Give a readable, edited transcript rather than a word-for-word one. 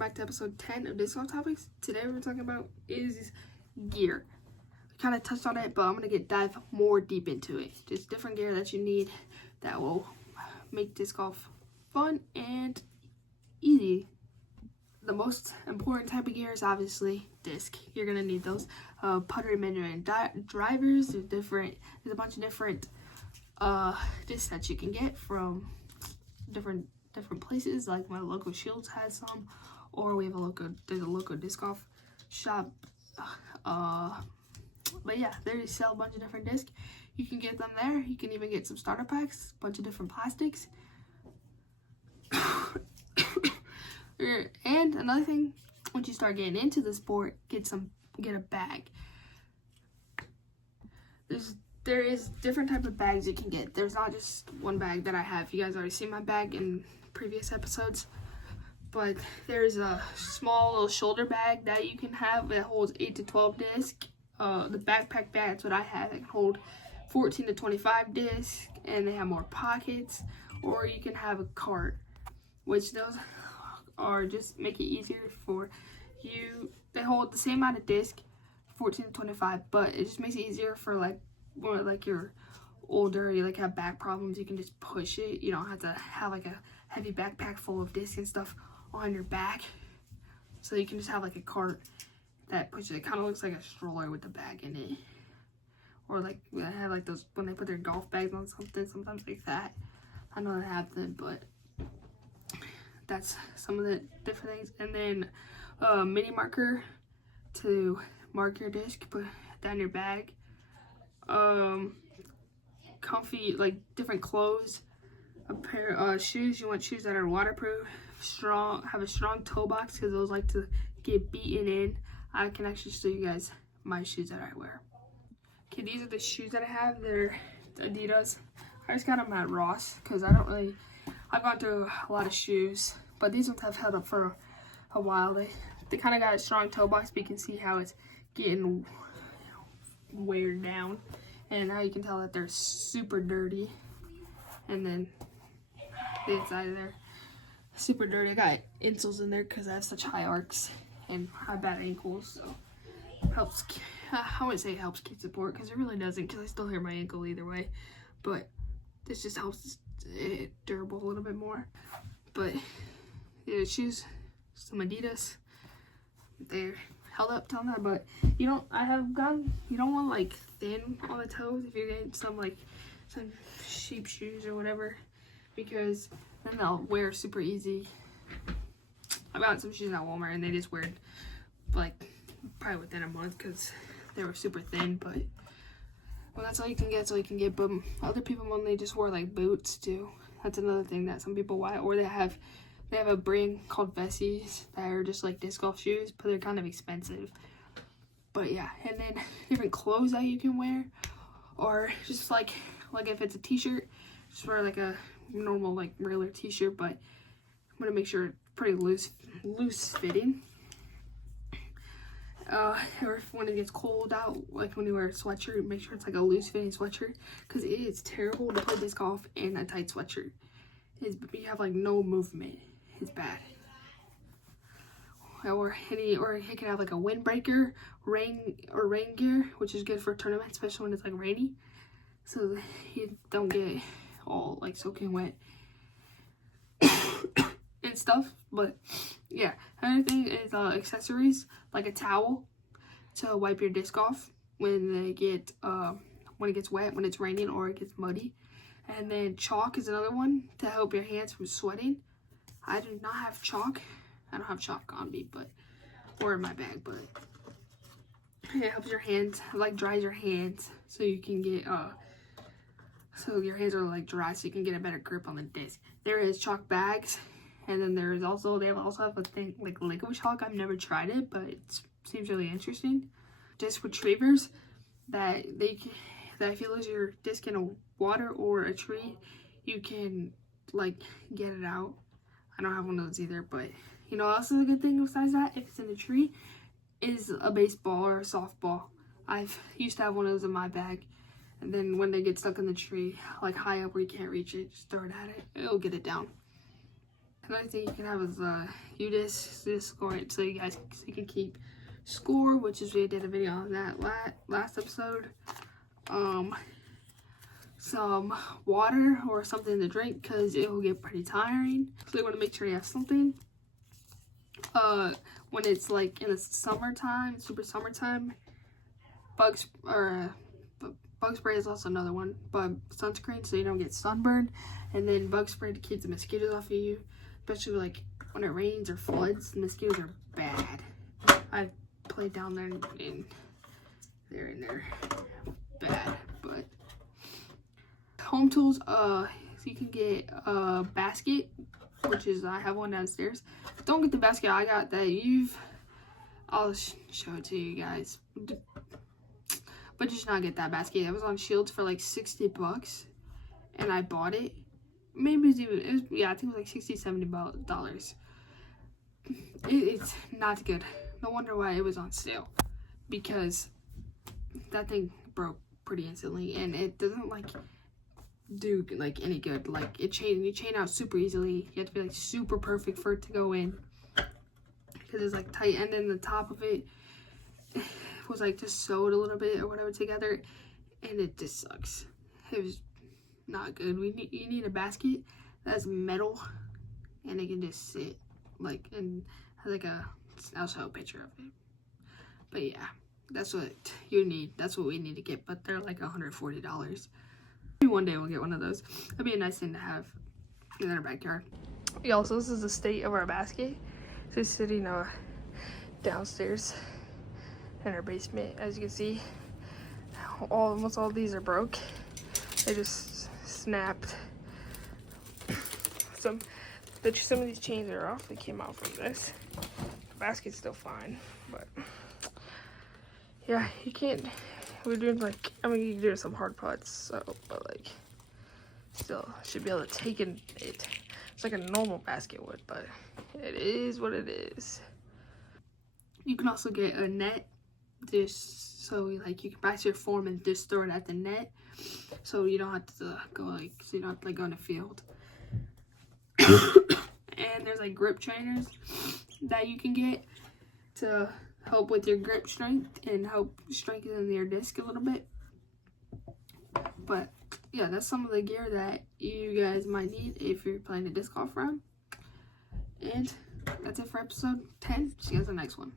back to episode 10 of Disc Golf Topics. Today we're talking about is gear. I kind of touched on it, but I'm going to dive more deep into it. Just different gear that you need that will make disc golf fun and easy. The most important type of gear is obviously disc. You're going to need those. Putter, mender, and drivers. There's a bunch of different discs that you can get from different places. Like my local Shields has some, or we have there's a local disc golf shop. But yeah, they sell a bunch of different discs. You can get them there. You can even get some starter packs, a bunch of different plastics. And another thing, once you start getting into the sport, get a bag. There is different type of bags you can get. There's not just one bag that I have. You guys already seen my bag in previous episodes, but there's a small little shoulder bag that you can have that holds 8 to 12 discs. The backpack bag, that's what I have. It can hold 14 to 25 discs, and they have more pockets. Or you can have a cart, which those are just make it easier for you. They hold the same amount of disc, 14 to 25, but it just makes it easier for like you're older, you have back problems. You can just push it. You don't have to have like a heavy backpack full of discs and stuff on your back. So you can just have like a cart that pushes it. Kind of looks like a stroller with the bag in it, or like I have like those when they put their golf bags on something, sometimes like that. I know that happens, but that's some of the different things. And then mini marker to mark your disc, put down your bag. Comfy, like different clothes, a pair of shoes. You want shoes that are waterproof, have a strong toe box because those like to get beaten in. I can actually show you guys my shoes that I wear. Okay, these are the shoes that I have. They're Adidas. I just got them at Ross because I've gone through a lot of shoes, but these ones have held up for a while. They kind of got a strong toe box, but you can see how it's getting weared down, and now you can tell that they're super dirty. And then the inside of there, super dirty. I got insoles in there because I have such high arcs and high bad ankles, so it helps. I wouldn't say it helps keep support because it really doesn't, because I still hurt my ankle either way, but this just helps it durable a little bit more. But yeah, shoes, some Adidas, they're held up till now, but you don't want like thin on the toes if you're getting some sheep shoes or whatever, because then they'll wear super easy. I got some shoes at Walmart and they just wear like probably within a month because they were super thin, but well, that's all you can get. So you can get, but other people only just wear like boots too. That's another thing that some people wear. Or they have a brand called Vessies that are just like disc golf shoes, but they're kind of expensive. But yeah, and then different clothes that you can wear, or just like if it's a t-shirt, just wear like a normal like regular t-shirt, but I'm gonna make sure it's pretty loose fitting. Or if when it gets cold out, like when you wear a sweatshirt, make sure it's like a loose fitting sweatshirt, because it is terrible to play disc golf in a tight sweatshirt. You have like no movement. It's bad. Or it can have like a windbreaker, rain gear, which is good for tournaments, especially when it's like rainy, so you don't get all like soaking wet and stuff. But yeah, another thing is accessories, like a towel to wipe your disc off when it gets wet, when it's raining or it gets muddy. And then chalk is another one to help your hands from sweating. I do not have chalk. I don't have chalk on me, or in my bag, but it helps your hands, like dries your hands, so you can get so your hands are like dry, so you can get a better grip on the disc. There is chalk bags, and then they also have a thing like liquid chalk. I've never tried it, but it seems really interesting. Disc retrievers that if you lose your disc in a water or a tree, you can like get it out. I don't have one of those either, but you know, also a good thing besides that, if it's in a tree, is a baseball or a softball. I've used to have one of those in my bag, and then when they get stuck in the tree, like high up where you can't reach it, just throw it at it. It'll get it down. Another thing you can have is UDisc score it so you can keep score, which is we did a video on that last episode. Some water or something to drink because it will get pretty tiring. So you want to make sure you have something. When it's like in the summertime, super summertime, bug spray is also another one, but sunscreen so you don't get sunburned, and then bug spray to keep the mosquitoes off of you, especially like when it rains or floods. The mosquitoes are bad. I played down there and they're in there bad. But home tools, so you can get a basket, which is I have one downstairs. Don't get the basket I got that I'll show it to you guys. But just not get that basket. It was on Shields for like $60, and I bought it. Maybe I think it was like $60-$70. It's not good. No wonder why it was on sale, because that thing broke pretty instantly, and it doesn't like do like any good. Like you chain out super easily. You have to be like super perfect for it to go in, because it's like tight, and then the top of it was like just sewed a little bit or whatever together, and it just sucks. It was not good. You need a basket that's metal, and it can just sit like, and has like I'll show a picture of it. But yeah, that's what you need. That's what we need to get, but they're like $140. Maybe one day we'll get one of those. That'd be a nice thing to have in our backyard. Yeah, so this is the state of our basket. So it's sitting downstairs in our basement. As you can see, almost all these are broke. They just snapped. Some of these chains are off. They came out from this. The basket's still fine, but yeah, you can't. We're doing like, I mean, you're doing some hard putts, so, but like, still should be able to take it. It's like a normal basket would, but it is what it is. You can also get a net, just so like you can practice your form and just throw it at the net, so you don't have to go like, so you don't have to like go in the field. And there's like grip trainers that you can get to help with your grip strength and help strengthen your disc a little bit. But yeah, that's some of the gear that you guys might need if you're playing a disc golf round. And that's it for episode 10. See you guys in the next one.